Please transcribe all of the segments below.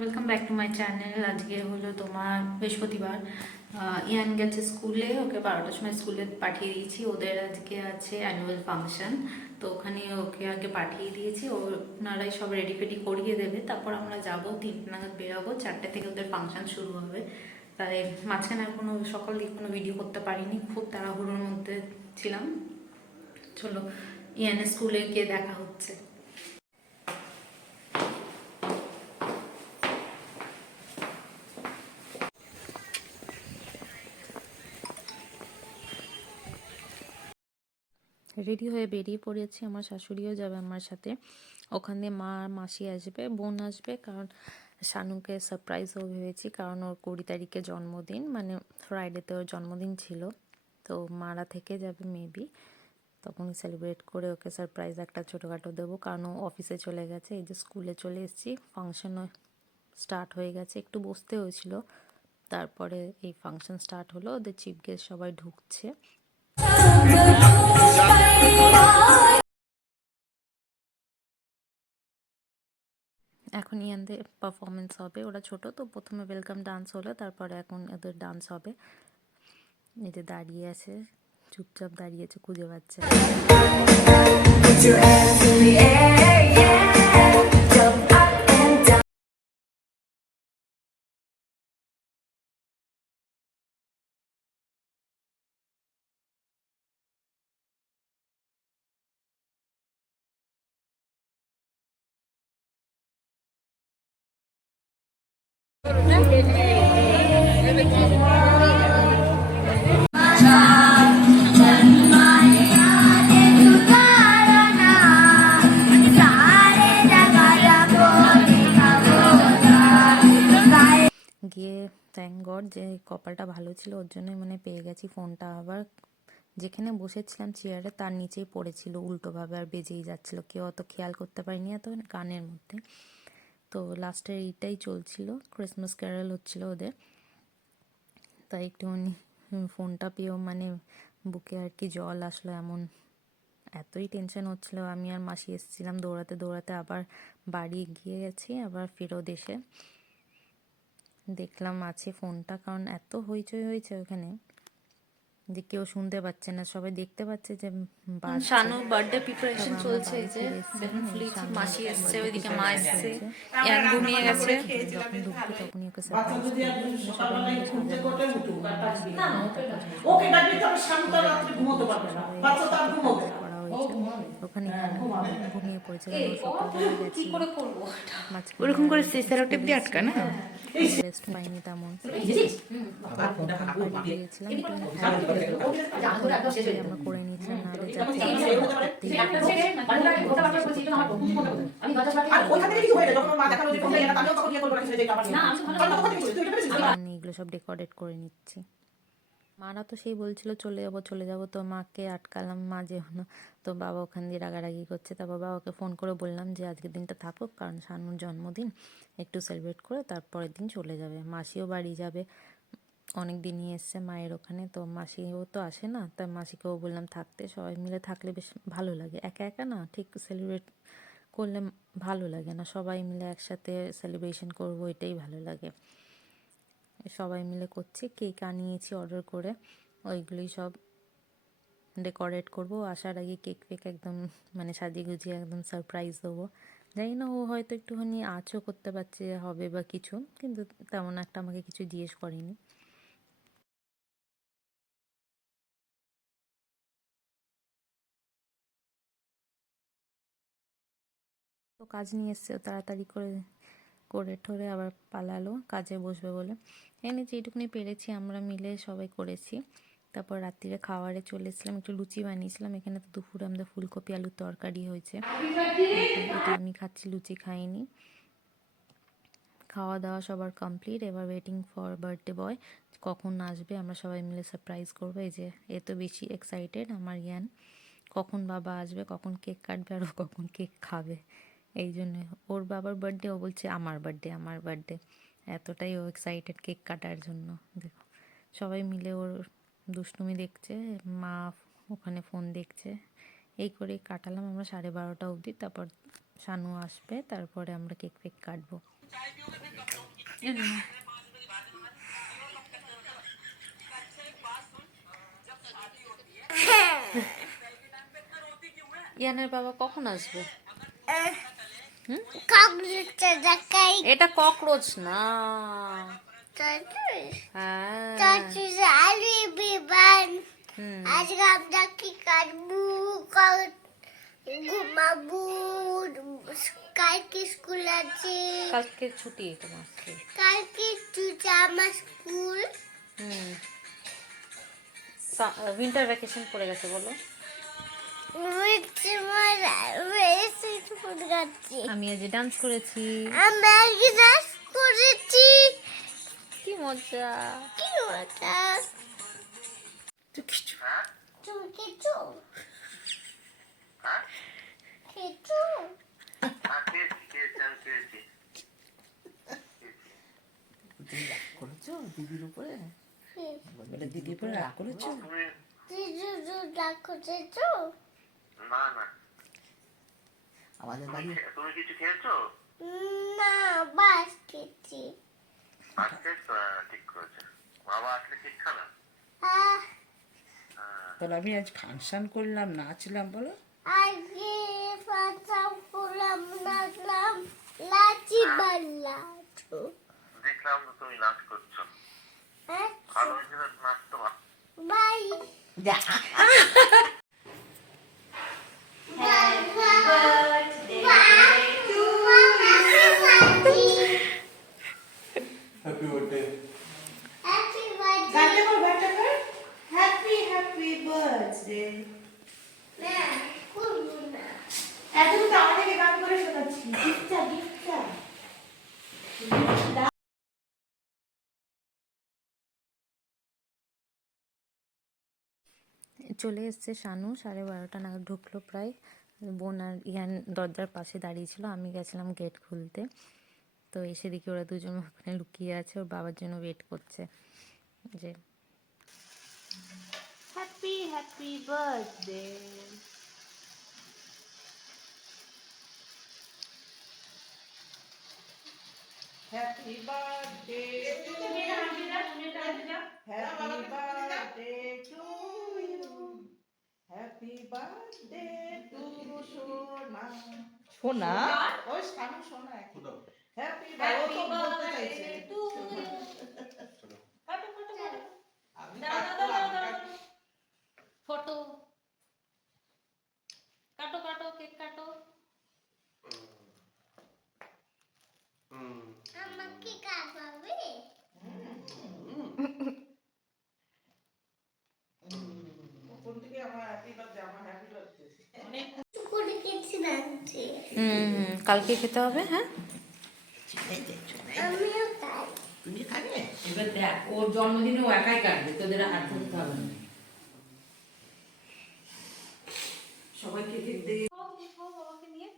Welcome back to my channel. আজকে হলো তোমার বৃহস্পতিবার। ইয়ান গেছে স্কুলে, ওকে 12টার সময় স্কুলে পাঠিয়ে দিয়েছি। ওদের আজকে আছে অ্যানুয়াল ফাংশন, তো ওখানে ওকে আগে পাঠিয়ে দিয়েছি। ওনারাই সব রেডি ফেডি করিয়ে দেবে, তারপর আমরা যাবো, 3টে নাগাদ বেরোবো, 4টে থেকে ওদের ফাংশন শুরু হবে। তাই মাঝখানে আর কোনো সকাল দিকে কোনো ভিডিও করতে পারিনি, খুব তাড়াহুড়োর মধ্যে ছিলাম। চলো ইয়ানের স্কুলে গিয়ে দেখা হচ্ছে। রেডি হয়ে বেরিয়ে পড়েছি, আমার শাশুড়িও যাবে আমার সাথে। ওখান দিয়ে মা আর মাসি আসবে, বোন আসবে, কারণ শানুকে সারপ্রাইজও ভেবেছি, কারণ ওর 20 তারিখে জন্মদিন, মানে ফ্রাইডেতে ওর জন্মদিন ছিল। তো মারা থেকে যাবে মেবি, তখনই সেলিব্রেট করে ওকে সারপ্রাইজ একটা ছোটোখাটো দেবো, কারণ ও অফিসে চলে গেছে। এই যে স্কুলে চলে এসেছি, ফাংশনও স্টার্ট হয়ে গেছে, একটু বসতে হয়েছিল, তারপরে এই ফাংশন স্টার্ট হলো। ওদের চিফ গেস্ট সবাই ঢুকছে। এখন ইয়ানদের পারফরমেন্স হবে, ওরা ছোট তো, প্রথমে ওয়েলকাম ডান্স হলো, তারপরে এখন ওদের ডান্স হবে। এই যে দাঁড়িয়ে আছে, চুপচাপ দাঁড়িয়েছে, খুঁজে পাচ্ছে না। গিয়ে থ্যাংক গড যে কপালটা ভালো ছিল, ওর জন্যই মানে পেয়ে গেছি ফোনটা। আবার যেখানে বসেছিলাম চেয়ারে তার নিচেই পড়েছিল উল্টোভাবে, আর বেজেই যাচ্ছিল, কেউ অত খেয়াল করতে পারিনি এত গানের মধ্যে। তো লাস্টের এইটাই চলছিল, ক্রিসমাস ক্যারল হচ্ছিল ওদের, তাই একটুখানি ফোনটা পেয়েও মানে বুকে আর কি জল আসলো, এমন এতই টেনশন হচ্ছিল। আমি আর মাসি এসেছিলাম দৌড়াতে দৌড়াতে, আবার বাড়ি গিয়ে গেছি, আবার ফেরত এসে দেখলাম আছে ফোনটা, কারণ এত হইচই হয়েছে ওখানে যে কেউ শুনতে পাচ্ছে না, সবাই দেখতে পাচ্ছে যে শানু বার্থডে প্রিপারেশন চলছে। এই যে বেলুন ফুলিয়েছি, মাসি এসছে, ওইদিকে মা এসছে, ইয়ান ঘুমিয়ে গেছে। যখন ঢুকবে তখনই ওকে সারপ্রাইজ করবো, মানে সবাই মিলে সাজানো হচ্ছে, বোন মাসি আমি তারপর শাশুড়ি মিলে এই যে বার্থডে দিয়েছিল, সবাই একসাথে করা হয়েছে। ওখানে ইয়ান ঘুমিয়ে পড়েছে, কারণ ও সকালবেলা গেছিল, মাঝখানে স্কুল এসেছিল তো রেস্ট পাইনি তেমন। ওকে ঘুম পাড়িয়ে দিয়েছিলাম, একটু হ্যাপি হলো, তাই আমরা করে নিয়েছিলাম, নাহলে যাচ্ছে করতেই এইগুলো সব ডেকোরেট করে নিচ্ছি। মারা তো সেই বলছিল চলে যাবো চলে যাবো, তো মাকে আটকালাম, মা যেও না। তো বাবা ওখান দিয়ে রাগারাগি করছে, তারপর বাবাকে ফোন করে বললাম যে আজকের দিনটা থাকুক, কারণ শানুর জন্মদিন, একটু সেলিব্রেট করে তারপরের দিন চলে যাবে। মাসিও বাড়ি যাবে, অনেক দিনই এসছে মায়ের ওখানে, তো মাসিও তো আসে না, তাই মাসিকেও বললাম থাকতে, সবাই মিলে থাকলে বেশ ভালো লাগে, একা একা না ঠিক সেলিব্রেট করলে ভালো লাগে না, সবাই মিলে একসাথে সেলিব্রেশন করবো, এটাই ভালো লাগে। সবাই মিলে করছি, কেক আনিয়েছি অর্ডার করে, ওইগুলোই সব ডেকোরেট করবো। আসার আগে কেক ফেক একদম মানে সাজিয়ে গুজিয়ে একদম সারপ্রাইজ দেবো। জানি না ও হয়তো একটুখানি আঁচও করতে পারছে হবে বা কিছু, কিন্তু তেমন একটা আমাকে কিছু জিজ্ঞেস করেনি। তো কাজ নিয়ে এসছে, তাড়াতাড়ি করে করে ঠোরে আবার পালালো কাজে বসবে বলে। এনে যেটুকুনি পেরেছি আমরা মিলে সবাই করেছি। তারপর রাত্রিরে খাওয়ারে চলে এসেছিলাম, একটু লুচি বানিয়েছিলাম। এখানে তো দুপুরে আমাদের ফুলকপি আলুর তরকারি হয়েছে, এটা আমি খাচ্ছি, লুচি খাইনি। খাওয়া দাওয়া সবার কমপ্লিট, এবার ওয়েটিং ফর বার্থডে বয়, কখন আসবে আমরা সবাই মিলে সারপ্রাইজ করবো। এই যে এ তো বেশি এক্সাইটেড আমার ইয়ান, কখন বাবা আসবে, কখন কেক কাটবে, আর ও কখন কেক খাবে। এই জন্য ওর বাবার বার্থডে, ও বলছে আমার বার্থডে আমার বার্থডে, এতটাই ও এক্সাইটেড কেক কাটার জন্য। দেখো সবাই মিলে ওর দুষ্টুমি দেখছে, মা ওখানে ফোন দেখছে, এই করেই কাটালাম আমরা 12:30 অবধি। তারপর শানু আসবে, তারপরে আমরা কেক ফেক কাটবো। ইয়ানের বাবা কখন আসবে? এটা ককরোচ না। আজকে আমরা কি কাটবো, ঘুমাবো, কালকে স্কুল আছে। কালকে ছুটি তোমার? কালকে ছুটি আমার স্কুল। উইন্টার ভ্যাকেশন পড়ে গেছে বলো। আমি আজ ডান্স করেছি। কি মজা, কি মজা। তুমি খেয়েছো? খেয়েছো? করেছো দিদির উপরে? দিদির উপরে রাগ করেছো? রাগ করেছো? না না, আমাদের বাড়ি তুমি কিছু খেয়েছো? না, বাস খেয়েছি। আজকে ঠিক করেছে, বাবা আজকে ঠিক খানা। তাহলে আমি আজ ফাংশন করলাম, নাচলাম বলো। আজকে ফাংশন করলাম, নাচলাম, লাচি বাল্লাম। দেখলাম তো তুমি নাচ করছো, ভালো হয়েছে নাচ তো। Bye. Happy birthday. Happy happy birthday. এত তো আমাকে গান করে শোনাচ্ছি। গিফটটা গিফটটা চলে এসছে শানু, 12:30 নাগাদ ঢুকলো প্রায়। বোন আর ইয়ান দরজার পাশে দাঁড়িয়েছিল, আমি গেছিলাম গেট খুলতে। তো এসে দেখি ওরা দুজন ওখানে লুকিয়ে আছে, ওর বাবার জন্য ওয়েট করছে। যে happy happy birthday. Happy birthday to you. Happy birthday to you. Happy birthday to সোনা। সোনা? ওই শানু সোনা একই। Happy birthday to you. Photo কাটো কাটো, কেক কাটো। আমাকে কাটাবে? কোন থেকে আমার হ্যাপি বার্থডে, আমার হ্যাপি বার্থডে। করে গেছি নাচতে। কালকে খেতে হবে। হ্যাঁ, আমিও তাই। তুমি খাবে? এবার দেখ, ওর জন্মদিনে ও একাই কাটবে, তোদের হাত ধরতে হবে না। সবাইকে কেক দিয়ে বাবাকে নিয়ে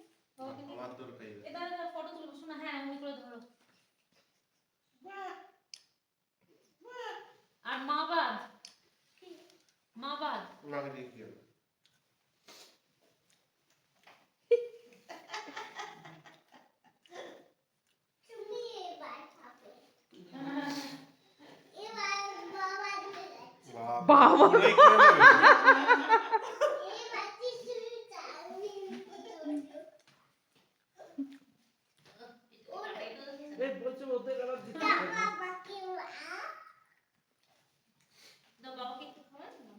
ফটো তুলবো। শোনা, হ্যাঁ ওই করে ধরো। আর মা বাদ, মা বাদ। তুমি এবার খাবে। এবার বাবা দিতে যাচ্ছে। বাবা এবার তুমি চাউমিন বলছে ওদের আবার দিতে হবে। বাবাকে বাবাকে একটু খাওয়াই না।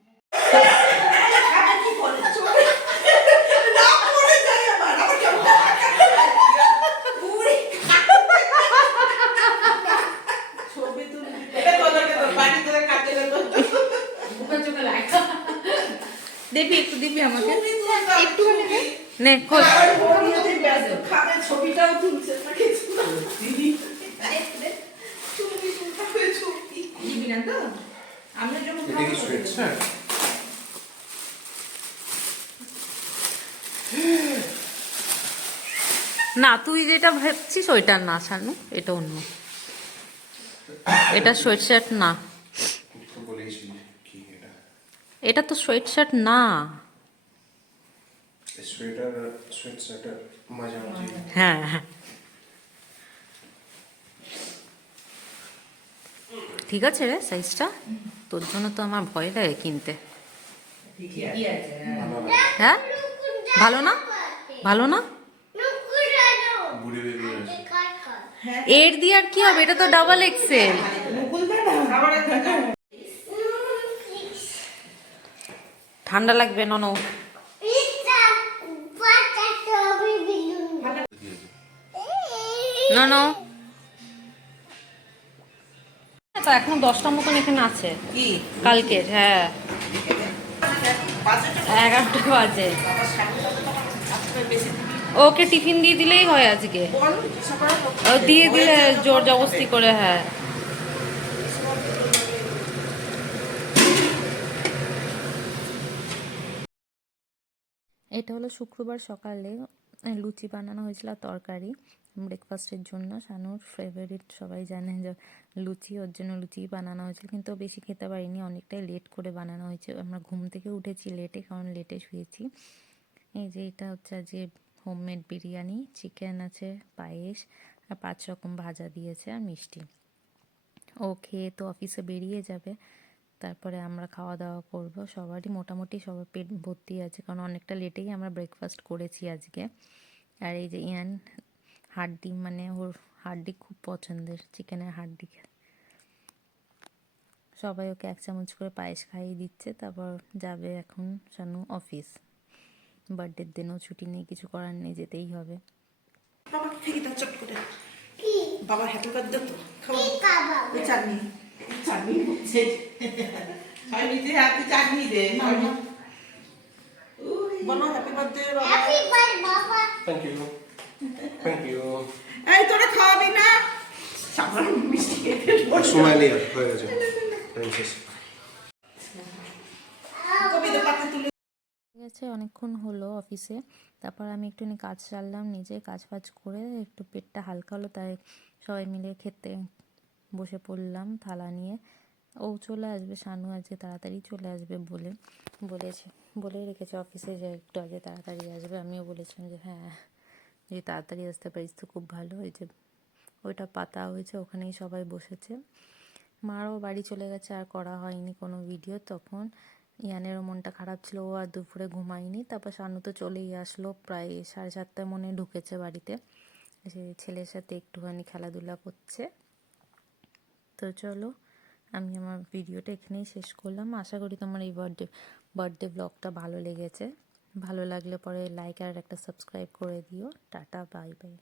ছবি তুলবি, বাড়ি করে কাটে মুখে চোখে লাগা। দেবি একটু, দিবি আমাকে একটু নে খোঁজ। খাবে, ছবিটাও তুলছে না কিছু না। দিদি দিবি না তো? আমরা যখন না, তুই যেটা ভাবছিস ওইটা না শানু, এটা অন্য। এটা সোয়েট শার্ট না, এটা তো সোয়েট শার্ট না। সোয়েটার মাঝামাঝি। হ্যাঁ হ্যাঁ, ঠিক আছে রে সাইজটা? তোর জন্য তো আমার ভয় লাগে কিনতে। ঠিকই আছে হ্যাঁ ভালো না? ভালো না? বুড়ি বেবি আছে। এর দিয়ে আর কি হবে, এটা তো ডাবল এক্সেল। ঠান্ডা লাগবে ননো। ননো তো এখন 10টার মতন এখানে আছে কি কালকের। হ্যাঁ বাজেট 11টা বাজে। বেশি ওকে টিফিন দিয়ে দিলেই হয় আজকে। বল সকালে ও দিয়ে দিলে জোর জবরদস্তি করে। হ্যাঁ এটা হলো শুক্রবার সকালে লুচি বানানো হয়েছিল আর তরকারি ব্রেকফাস্টের জন্য। শানুর ফেভারিট, সবাই জানে যে লুচি, ওর জন্য লুচি বানানো হয়েছিল, কিন্তু ও বেশি খেতে পারিনি, অনেকটাই লেট করে বানানো হয়েছে। আমরা ঘুম থেকে উঠেছি লেটে, কারণ লেটে শুয়েছি। এই যে এটা হচ্ছে যে হোমমেড বিরিয়ানি, চিকেন আছে, পায়েস আর 5 রকম ভাজা দিয়েছে আর মিষ্টি। ও খেয়ে তো অফিসে বেরিয়ে যাবে, তারপরে আমরা খাওয়া দাওয়া করব। সবারই মোটামুটি সবার পেট ভর্তি আছে, কারণ অনেকটা লেটেই আমরা ব্রেকফাস্ট করেছি আজকে। আর এই যে ইয়ান হাড্ডি, মানে ওর হাড্ডি খুব পছন্দের, চিকেনের হাড্ডি। সবাই ওকে 1 চামচ করে পায়েস খাইয়ে দিচ্ছে, তারপর যাবে এখন শানু অফিস। বার্থডের দিনও ছুটি নেই, কিছু করার নেই, যেতেই হবে। বাবাকে খেয়ে দাও চট করে বাবা হ্যাপি বার্থডে তো খাও এই চাটনি চাটনি হচ্ছে সবাই নিজে হাতে চাটনি দে বলো হ্যাপি বার্থডে বাবা Thank you. Thank you. এই তোরা খাওয়াবি না সামনে মিষ্টি খেতে সময় নেই আর, হয়ে গেছে টাইম শেষ। কবিতা পাতে তুলে গেছে অনেকক্ষণ হলো অফিসে, তারপর আমি একটুখানি কাজ সারলাম, নিজে কাজ ফাজ করে একটু পেটটা হালকা হলো, তাই সবাই মিলে খেতে বসে পড়লাম থালা নিয়ে। ও চলে আসবে, শানু আজকে তাড়াতাড়ি চলে আসবে বলে রেখেছে অফিসে যে একটু আগে তাড়াতাড়ি আসবে। আমিও বলেছিলাম যে হ্যাঁ যদি তাড়াতাড়ি আসতে পারিস তো খুব ভালো। ওই যে ওইটা পাতা হয়েছে, ওখানেই সবাই বসেছে। মারও বাড়ি চলে গেছে, আর করা হয়নি কোনো ভিডিও। তখন ইয়ানেরও মনটা খারাপ ছিল, ও আর দুপুরে ঘুমায়নি। তারপর শানু তো চলেই আসলো, প্রায় 7:30 মনে ঢুকেছে বাড়িতে, সে ছেলের সাথে একটুখানি খেলাধুলা করছে। তো চলো আমি আমার ভিডিওটা এখানেই শেষ করলাম। আশা করি তোমার এই বার্থডে ব্লগটা ভালো লেগেছে। ভালো লাগলে পরে লাইক আর একটা সাবস্ক্রাইব করে দিও। Tata, bye bye.